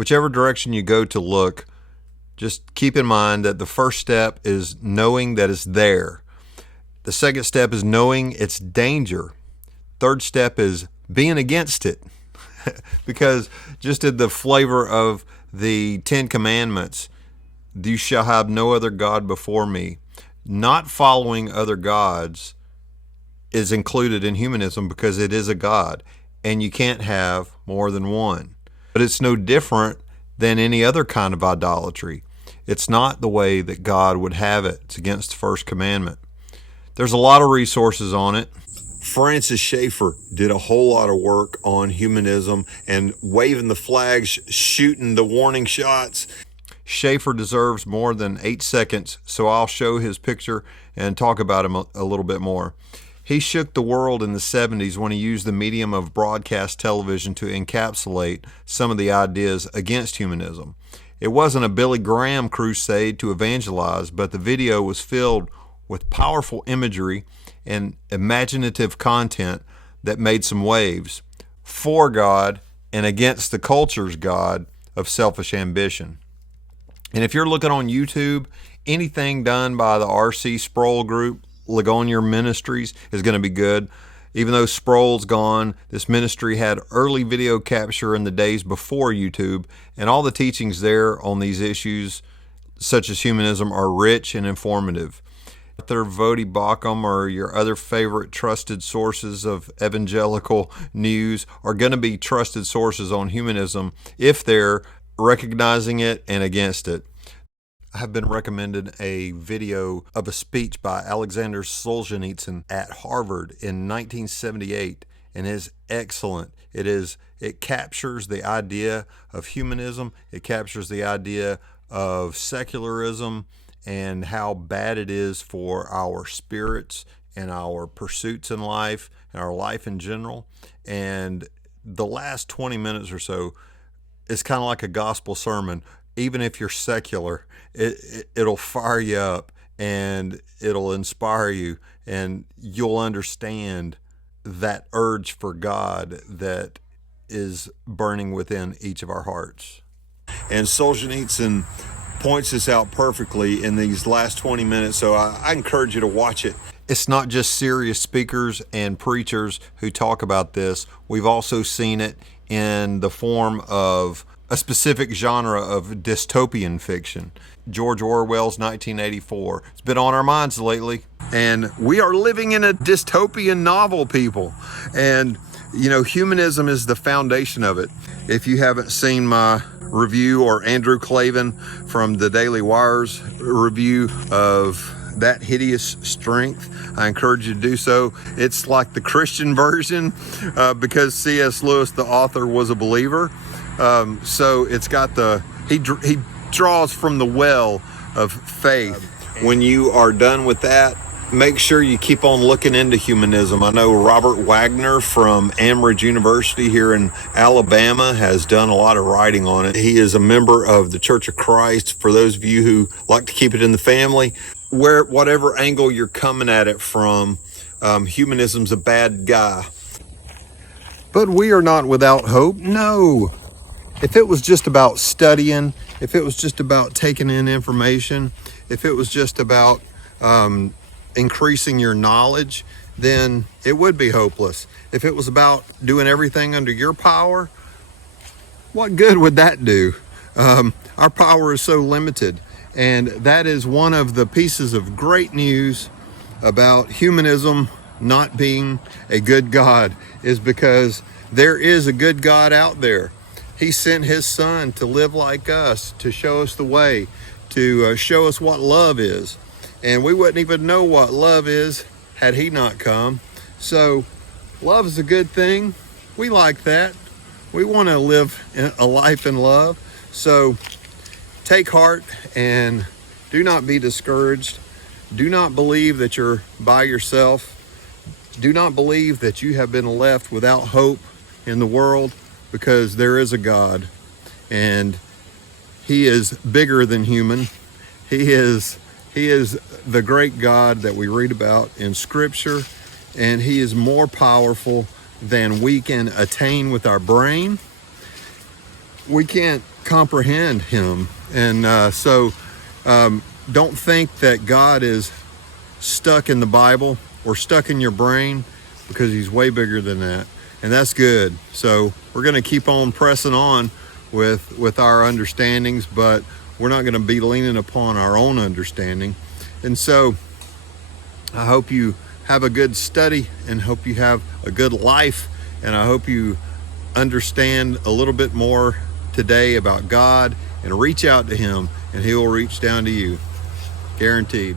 Whichever direction you go to look, just keep in mind that the first step is knowing that it's there. The second step is knowing its danger. Third step is being against it. Because just in the flavor of the Ten Commandments, you shall have no other God before me. Not following other gods is included in humanism because it is a God, and you can't have more than one. But it's no different than any other kind of idolatry. It's not the way that God would have it. It's against the first commandment. There's a lot of resources on it. Francis Schaeffer did a whole lot of work on humanism and waving the flags, shooting the warning shots. Schaeffer deserves more than 8 seconds, so I'll show his picture and talk about him a little bit more. He shook the world in the 70s when he used the medium of broadcast television to encapsulate some of the ideas against humanism. It wasn't a Billy Graham crusade to evangelize, but the video was filled with powerful imagery and imaginative content that made some waves for God and against the culture's God of selfish ambition. And if you're looking on YouTube, anything done by the R.C. Sproul group, Ligonier Ministries, is going to be good. Even though Sproul's gone, this ministry had early video capture in the days before YouTube, and all the teachings there on these issues, such as humanism, are rich and informative. Arthur Vody Bauckham or your other favorite trusted sources of evangelical news are going to be trusted sources on humanism if they're recognizing it and against it. I have been recommended a video of a speech by Alexander Solzhenitsyn at Harvard in 1978, and it is excellent. It captures the idea of humanism. It captures the idea of secularism and how bad it is for our spirits and our pursuits in life and our life in general. And the last 20 minutes or so is kind of like a gospel sermon. Even if you're secular, it'll fire you up and it'll inspire you, and you'll understand that urge for God that is burning within each of our hearts. And Solzhenitsyn points this out perfectly in these last 20 minutes, so I encourage you to watch it. It's not just serious speakers and preachers who talk about this. We've also seen it in the form of a specific genre of dystopian fiction. George Orwell's 1984. It's been on our minds lately. And we are living in a dystopian novel, people. And, humanism is the foundation of it. If you haven't seen my review, or Andrew Clavin from the Daily Wire's review of That Hideous Strength, I encourage you to do so. It's like the Christian version because C.S. Lewis, the author, was a believer. So it's got he draws from the well of faith. When you are done with that, make sure you keep on looking into humanism. I know Robert Wagner from Amridge University here in Alabama has done a lot of writing on it. He is a member of the Church of Christ. For those of you who like to keep it in the family, whatever angle you're coming at it from, humanism's a bad guy. But we are not without hope. No. If it was just about studying, if it was just about taking in information, if it was just about increasing your knowledge, then it would be hopeless. If it was about doing everything under your power, what good would that do? Our power is so limited, and that is one of the pieces of great news about humanism not being a good God, is because there is a good God out there. He sent his son to live like us, to show us the way, to show us what love is. And we wouldn't even know what love is had he not come. So love is a good thing. We like that. We want to live a life in love. So take heart and do not be discouraged. Do not believe that you're by yourself. Do not believe that you have been left without hope in the world, because there is a God, and he is bigger than human. He is the great God that we read about in Scripture, and he is more powerful than we can attain with our brain. we can't comprehend him. And so don't think that God is stuck in the Bible or stuck in your brain, because he's way bigger than that. And that's good. So we're going to keep on pressing on with our understandings, but we're not going to be leaning upon our own understanding. And so I hope you have a good study, and hope you have a good life, and I hope you understand a little bit more today about God, and reach out to him, and he will reach down to you, guaranteed.